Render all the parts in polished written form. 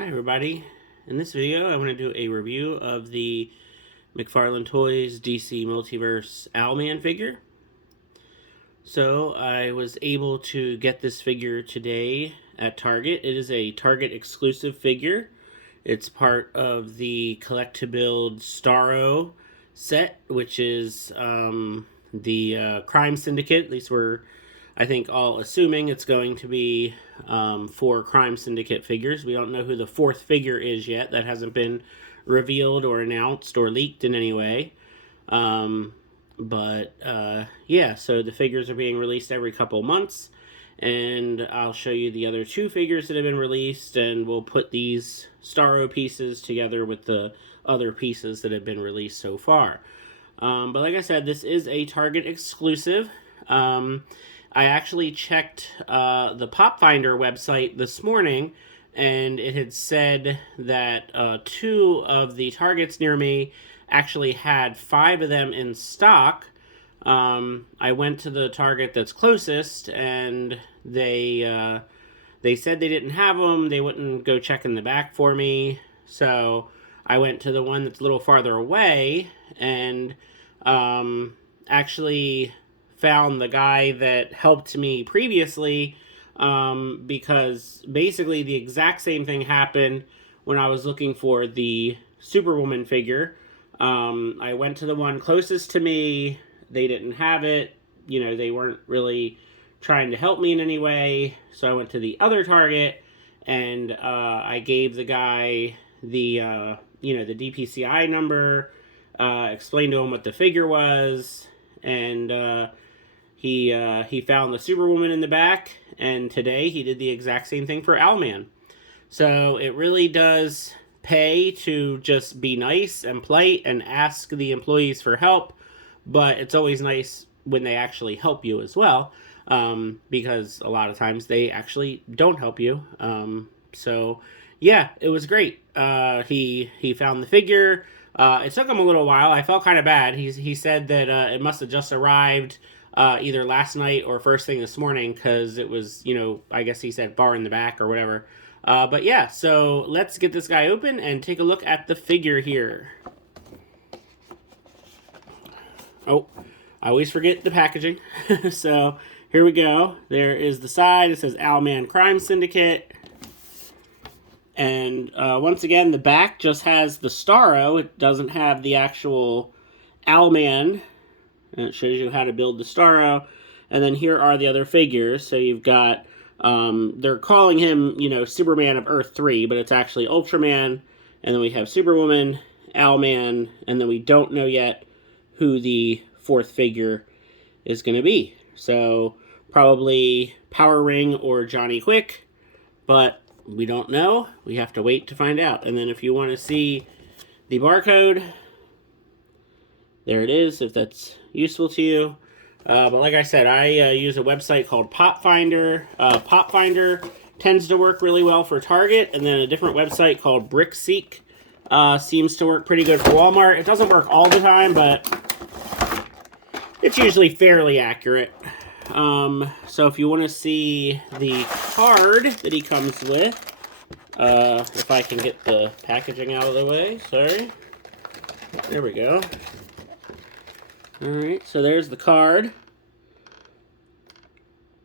Hi everybody. In this video I want to do a review of the McFarlane Toys DC Multiverse Owlman figure. So I was able to get this figure today at Target. It is a Target exclusive figure. It's part of the Collect to Build STARRO set, which is the Crime Syndicate. At least we're, I think, all assuming it's going to be 4 Crime Syndicate figures. We don't know who the 4th figure is yet. That hasn't been revealed or announced or leaked in any way. Yeah, so the figures are being released every couple months. And I'll show you the other 2 figures that have been released, and we'll put these STARRO pieces together with the other pieces that have been released so far. But like I said, this is a Target exclusive. I actually checked the Pop Finder website this morning, and it had said that 2 of the Targets near me actually had 5 of them in stock. I went to the Target that's closest, and they said they didn't have them. They wouldn't go check in the back for me, so I went to the one that's a little farther away, and actually found the guy that helped me previously, because basically the exact same thing happened when I was looking for the Superwoman figure. I went to the one closest to me. They didn't have it. You know, they weren't really trying to help me in any way. So I went to the other Target, and I gave the guy the the DPCI number, explained to him what the figure was, and he found the Superwoman in the back, and today he did the exact same thing for Owlman. So it really does pay to just be nice and polite and ask the employees for help, but it's always nice when they actually help you as well, because a lot of times they actually don't help you. So yeah, it was great. He found the figure. It took him a little while. I felt kind of bad. He said that it must have just arrived either last night or first thing this morning, because it was, I guess he said far in the back or whatever. But yeah, so let's get this guy open and take a look at the figure here. Oh, I always forget the packaging. So here we go. There is the side. It says Owlman Crime Syndicate. And once again, the back just has the STARRO. It doesn't have the actual Owlman. And it shows you how to build the STARRO. And then here are the other figures. So you've got, they're calling him, Superman of Earth 3, but it's actually Ultraman. And then we have Superwoman, Owlman, and then we don't know yet who the 4th figure is going to be. So probably Power Ring or Johnny Quick, but we don't know. We have to wait to find out. And then if you want to see the barcode, there it is, if that's useful to you. But like I said, I use a website called Pop Finder. Pop Finder tends to work really well for Target, and then a different website called BrickSeek seems to work pretty good for Walmart. It doesn't work all the time, but it's usually fairly accurate. So if you want to see the card that he comes with, if I can get the packaging out of the way, sorry. There we go. Alright, so there's the card.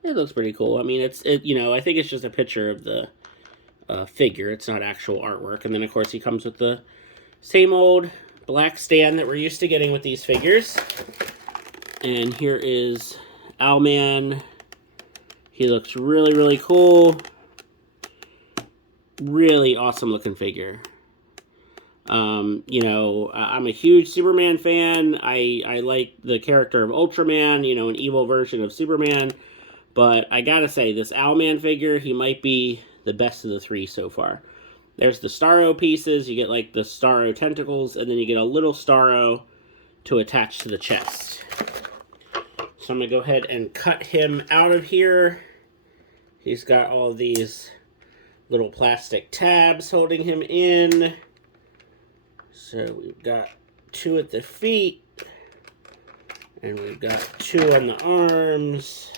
It looks pretty cool. I mean, I think it's just a picture of the figure. It's not actual artwork. And then, of course, he comes with the same old black stand that we're used to getting with these figures. And here is Owlman. He looks really, really cool. Really awesome looking figure. I'm a huge Superman fan. I like the character of Ultraman, an evil version of Superman. But I gotta say, this Owlman figure, he might be the best of the 3 so far. There's the STARRO pieces. You get like the STARRO tentacles, and then you get a little STARRO to attach to the chest. So I'm going to go ahead and cut him out of here. He's got all these little plastic tabs holding him in. So we've got 2 at the feet. And we've got 2 on the arms.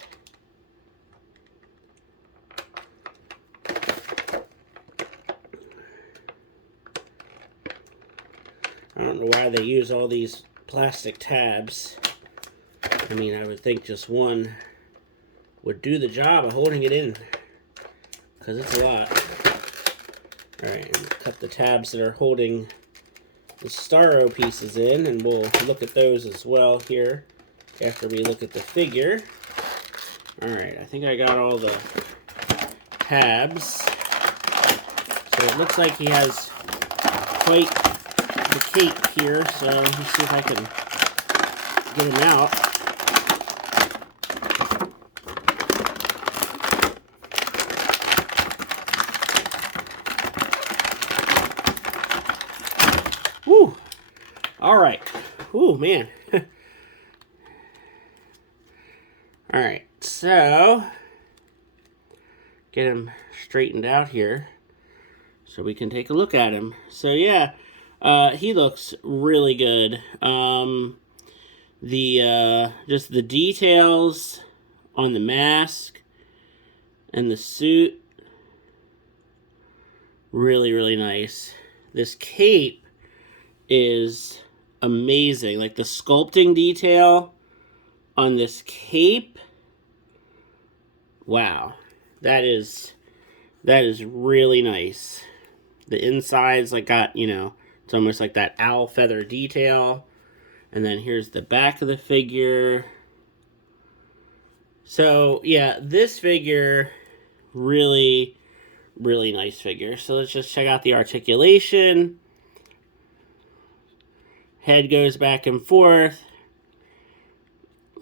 don't know why they use all these plastic tabs. I mean, I would think just one would do the job of holding it in, because it's a lot. Alright, cut the tabs that are holding the STARRO pieces in, and we'll look at those as well here after we look at the figure. Alright, I think I got all the tabs. So it looks like he has quite the cape here, so let's see if I can get him out. Woo! Alright. Ooh, man. Alright, so get him straightened out here so we can take a look at him. So yeah, he looks really good. Just the details on the mask and the suit, really, really nice. This cape is amazing. Like the sculpting detail on this cape, wow, that is really nice. The inside's like got, you know, it's almost like that owl feather detail. And then here's the back of the figure. So yeah, this figure, really, really nice figure. So let's just check out the articulation. Head goes back and forth.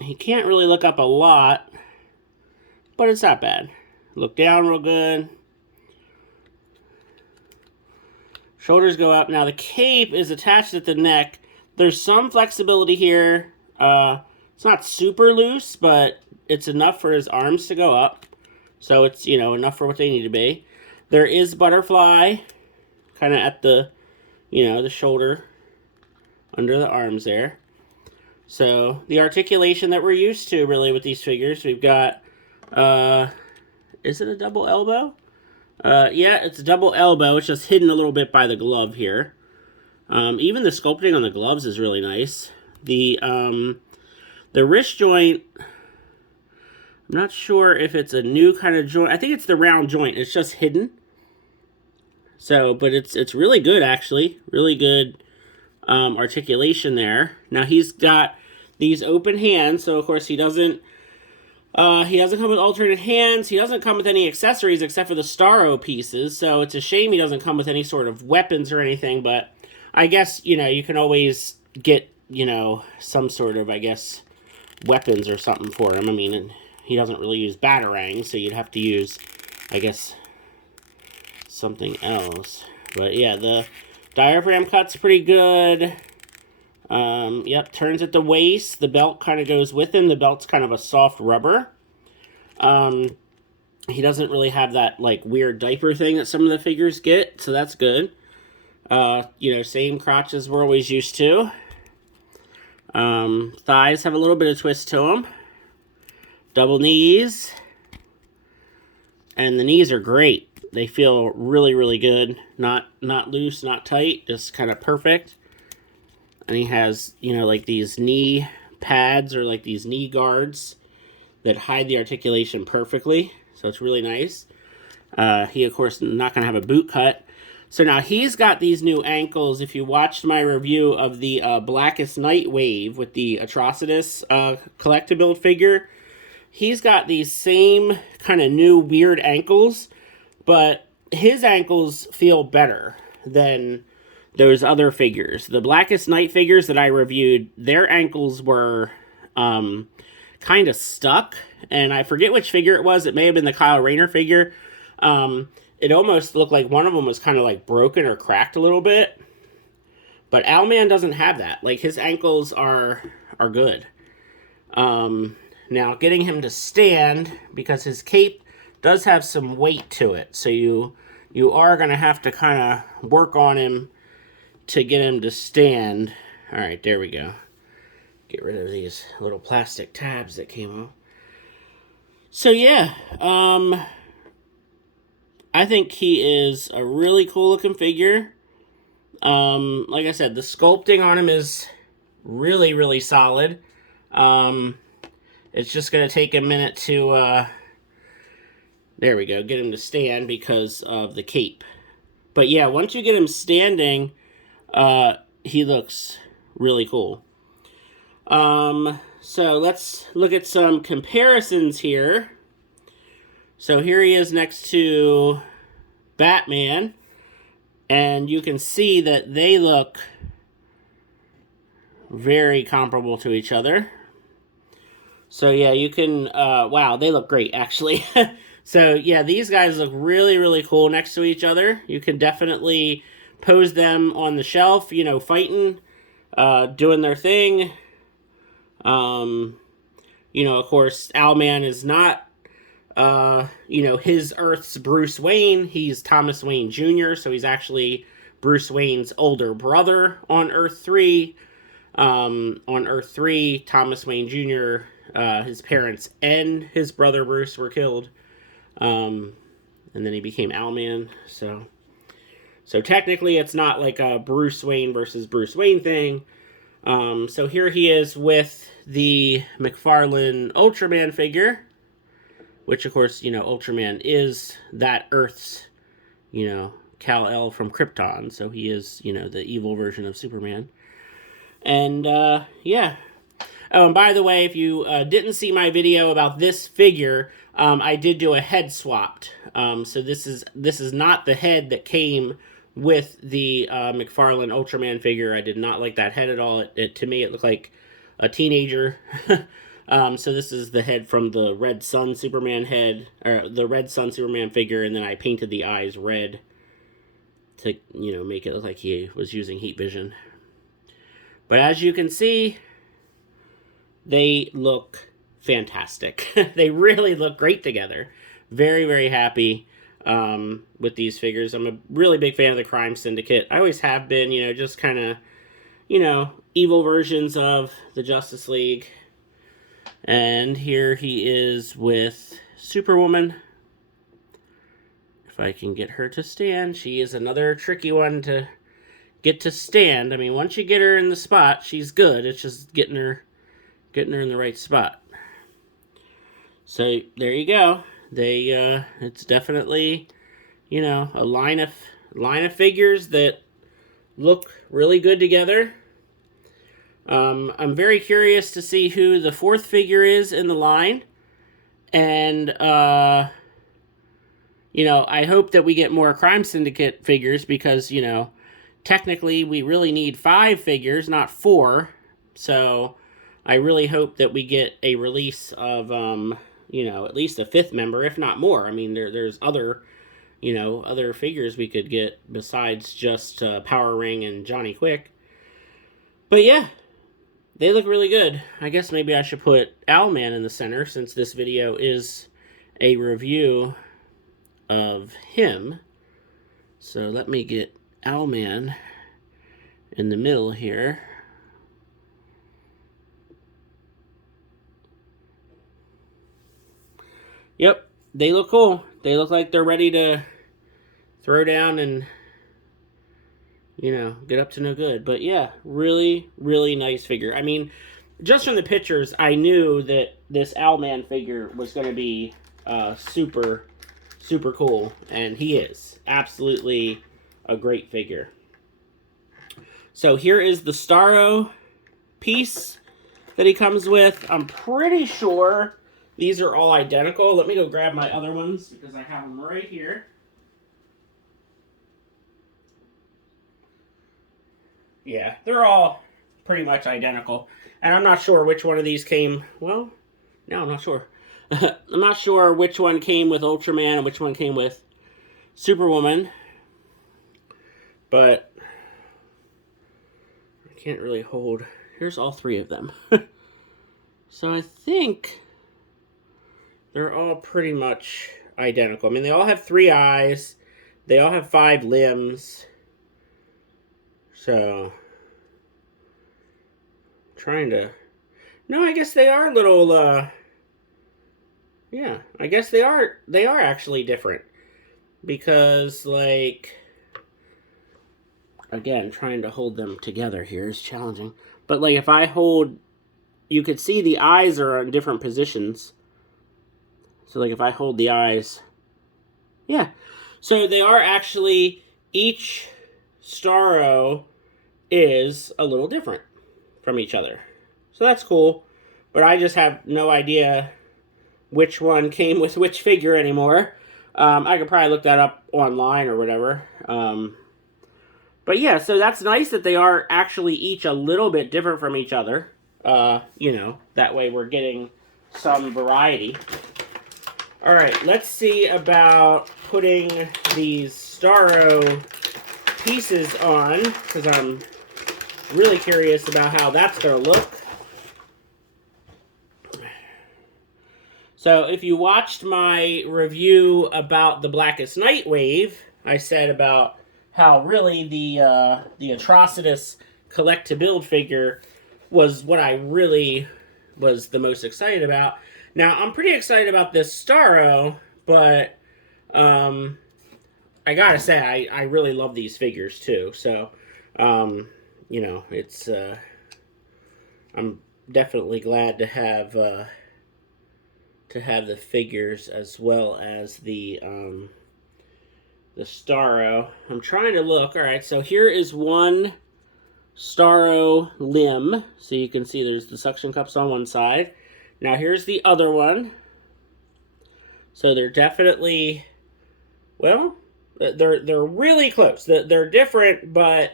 He can't really look up a lot, but it's not bad. Look down real good. Shoulders go up. Now the cape is attached at the neck. There's some flexibility here. It's not super loose, but it's enough for his arms to go up. So it's, you know, enough for what they need to be. There is butterfly kind of at the, you know, the shoulder, under the arms there. So the articulation that we're used to really with these figures, we've got, is it a double elbow? Yeah, it's a double elbow. It's just hidden a little bit by the glove here. Even the sculpting on the gloves is really nice. The wrist joint, I'm not sure if it's a new kind of joint. I think it's the round joint. It's just hidden. So, but it's really good actually. Really good articulation there. Now he's got these open hands, so of course he doesn't come with alternate hands. He doesn't come with any accessories except for the STARRO pieces, so it's a shame he doesn't come with any sort of weapons or anything, but I guess, you know, you can always get, you know, some sort of, I guess, weapons or something for him. I mean, he doesn't really use batarangs, so you'd have to use, I guess, something else. But yeah, the diaphragm cut's pretty good. Yep, turns at the waist. The belt kind of goes with him. The belt's kind of a soft rubber. He doesn't really have that, like, weird diaper thing that some of the figures get, so that's good. You know, same crotch as we're always used to. Thighs have a little bit of twist to them. Double knees. And the knees are great. They feel really, really good. Not loose, not tight, just kind of perfect. And he has, you know, like these knee pads or like these knee guards that hide the articulation perfectly. So it's really nice. He, of course, not going to have a boot cut. So now he's got these new ankles. If you watched my review of the Blackest Night Wave with the Atrocitus collectible figure, he's got these same kind of new weird ankles, but his ankles feel better than those other figures. The Blackest Night figures that I reviewed, their ankles were kind of stuck, and I forget which figure it was. It may have been the Kyle Rayner figure. It almost looked like one of them was kind of like broken or cracked a little bit. But Owlman doesn't have that. Like, his ankles are good. Now, getting him to stand, because his cape does have some weight to it. So you are going to have to kind of work on him to get him to stand. All right, there we go. Get rid of these little plastic tabs that came off. So yeah, I think he is a really cool looking figure. Like I said, the sculpting on him is really, really solid. It's just going to take a minute to, there we go, get him to stand because of the cape. But yeah, once you get him standing, he looks really cool. So let's look at some comparisons here. So here he is next to Batman, and you can see that they look very comparable to each other. So yeah, you can, wow, they look great, actually. So yeah, these guys look really, really cool next to each other. You can definitely pose them on the shelf, you know, fighting, doing their thing. You know, of course, Owlman is not, you know, his Earth's Bruce Wayne. He's Thomas Wayne Jr., so he's actually Bruce Wayne's older brother on Earth 3. On Earth 3, Thomas Wayne Jr., his parents and his brother Bruce were killed. And then he became Owlman, so technically it's not like a Bruce Wayne versus Bruce Wayne thing. So here he is with the McFarlane Ultraman figure, which of course, you know, Ultraman is that Earth's, you know, Kal-El from Krypton, so he is, you know, the evil version of Superman. And, yeah. Oh, and by the way, if you didn't see my video about this figure, I did do a head swapped. So this is not the head that came with the McFarlane Ultraman figure. I did not like that head at all. To me, it looked like a teenager. So this is the head from the Red Sun Superman head, or the Red Sun Superman figure, and then I painted the eyes red to, you know, make it look like he was using heat vision. But as you can see, they look fantastic. They really look great together. Very, very happy with these figures. I'm a really big fan of the Crime Syndicate. I always have been, you know, just kind of, you know, evil versions of the Justice League. And here he is with Superwoman. If I can get her to stand. She is another tricky one to get to stand. I mean, once you get her in the spot, she's good. It's just getting her in the right spot. So there you go. It's definitely, you know, a line of figures that look really good together. I'm very curious to see who the fourth figure is in the line, and you know, I hope that we get more Crime Syndicate figures because, you know, technically we really need 5 figures, not 4. So I really hope that we get a release of, you know, at least a 5th member, if not more. I mean, there's other, you know, other figures we could get besides just Power Ring and Johnny Quick. But yeah, they look really good. I guess maybe I should put Owlman in the center since this video is a review of him. So let me get Owlman in the middle here. Yep, they look cool. They look like they're ready to throw down and, you know, get up to no good. But yeah, really, really nice figure. I mean, just from the pictures, I knew that this Owlman figure was going to be super, super cool. And he is. Absolutely a great figure. So here is the STARRO piece that he comes with. I'm pretty sure these are all identical. Let me go grab my other ones because I have them right here. Yeah, they're all pretty much identical. And I'm not sure which one of these came... Well, no, I'm not sure. I'm not sure which one came with Ultraman and which one came with Superwoman. But I can't really hold... Here's all 3 of them. So I think they're all pretty much identical. I mean, they all have 3 eyes. They all have 5 limbs. So, trying to... No, I guess they are little, yeah, I guess they are actually different. Because, like, again, trying to hold them together here is challenging. But like if I hold, you could see the eyes are in different positions. So like if I hold the eyes, yeah. So they are actually, each STARRO is a little different from each other. So that's cool. But I just have no idea which one came with which figure anymore. I could probably look that up online or whatever. But yeah, so that's nice that they are actually each a little bit different from each other. You know, that way we're getting some variety. Alright, let's see about putting these STARRO pieces on, because I'm really curious about how that's going to look. So if you watched my review about the Blackest Night wave, I said about how really the Atrocitus Collect to Build figure was what I really was the most excited about. Now, I'm pretty excited about this STARRO, but I gotta say, I really love these figures too. So, you know, it's I'm definitely glad to have the figures as well as the STARRO. I'm trying to look. All right, so here is one STARRO limb. So you can see there's the suction cups on one side. Now here's the other one. So they're definitely, well, they're really close. They're different, but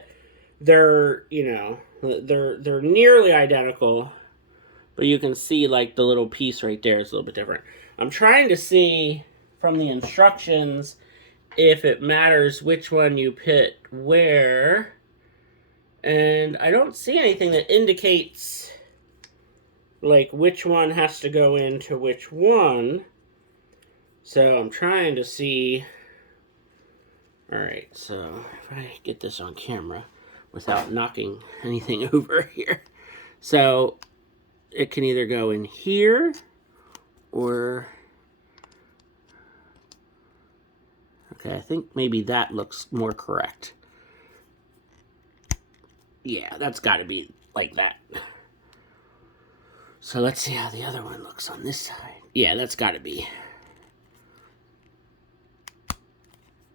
they're, you know, they're nearly identical. But you can see like the little piece right there is a little bit different. I'm trying to see from the instructions if it matters which one you put where. And I don't see anything that indicates like which one has to go into which one. So I'm trying to see. Alright, so if I get this on camera without knocking anything over here. So it can either go in here or, okay, I think maybe that looks more correct. Yeah, that's got to be like that. So let's see how the other one looks on this side. Yeah, that's got to be.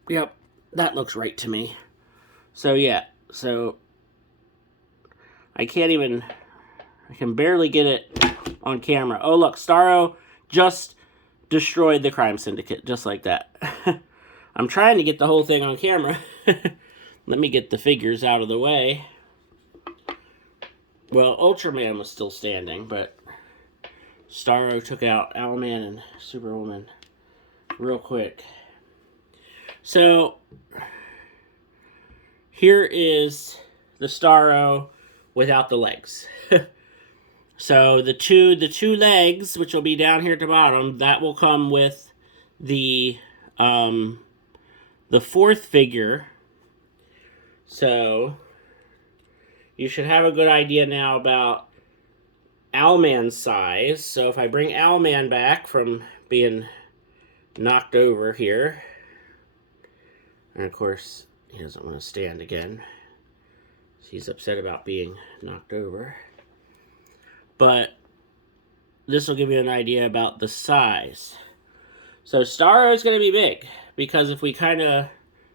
Yep, that looks right to me. So yeah, so I can barely get it on camera. Oh look, STARRO just destroyed the crime syndicate, just like that. I'm trying to get the whole thing on camera. Let me get the figures out of the way. Well, Ultraman was still standing, but STARRO took out Owlman and Superwoman real quick. So here is the STARRO without the legs. So the two legs, which will be down here at the bottom, that will come with the fourth figure. So you should have a good idea now about Owlman's size. So if I bring Owlman back from being knocked over here, and of course he doesn't want to stand again. He's upset about being knocked over. But this will give you an idea about the size. So STARRO is going to be big, because if we kind of,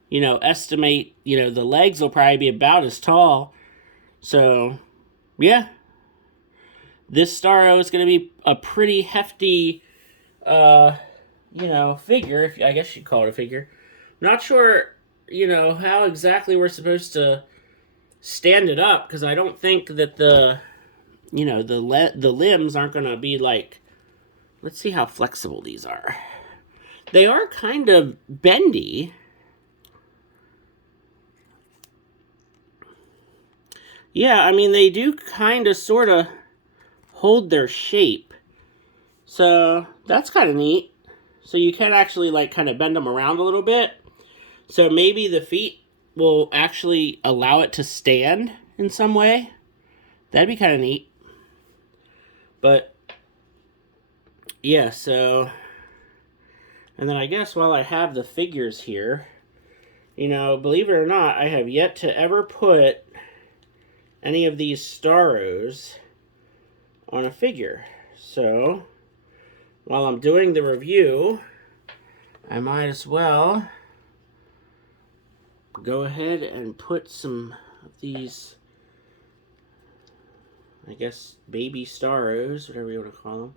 you know, estimate, you know, the legs will probably be about as tall. So, yeah. This STARRO is going to be a pretty hefty, you know, figure. I guess you'd call it a figure. Not sure, you know, how exactly we're supposed to stand it up, because I don't think that the, you know, the limbs aren't going to be like, let's see how flexible these are. They are kind of bendy. Yeah, I mean, they do kind of sort of hold their shape. So that's kind of neat. So you can actually like kind of bend them around a little bit. So maybe the feet will actually allow it to stand in some way. That'd be kind of neat. But yeah, so, and then I guess while I have the figures here, You know, believe it or not, I have yet to ever put any of these STARROs on a figure. So, while I'm doing the review, I might as well go ahead and put some of these, I guess, baby STARROs, whatever you want to call them.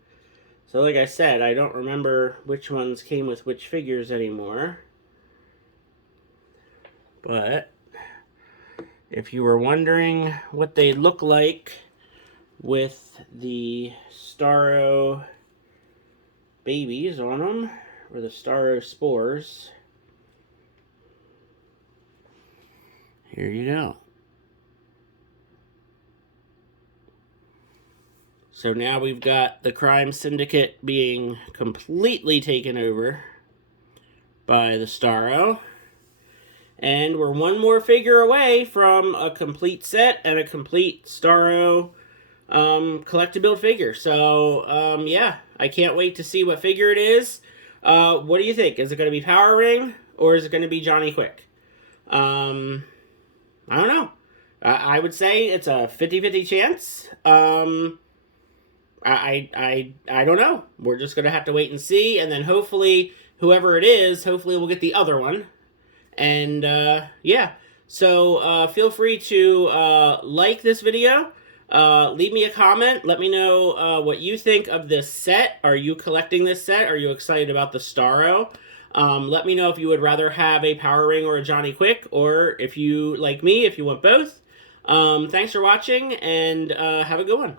So like I said, I don't remember which ones came with which figures anymore. But if you were wondering what they look like with the STARRO babies on them, or the STARRO spores, here you go. So now we've got the crime syndicate being completely taken over by the STARRO. And we're one more figure away from a complete set and a complete STARRO collectible figure. So, yeah, I can't wait to see what figure it is. What do you think? Is it going to be Power Ring or is it going to be Johnny Quick? I don't know. I would say it's a 50-50 chance. I don't know. We're just going to have to wait and see. And then hopefully, whoever it is, hopefully we'll get the other one. And, yeah. So, feel free to like this video. Leave me a comment. Let me know what you think of this set. Are you collecting this set? Are you excited about the STARRO? Let me know if you would rather have a Power Ring or a Johnny Quick, or if you, like me, if you want both. Thanks for watching, and have a good one.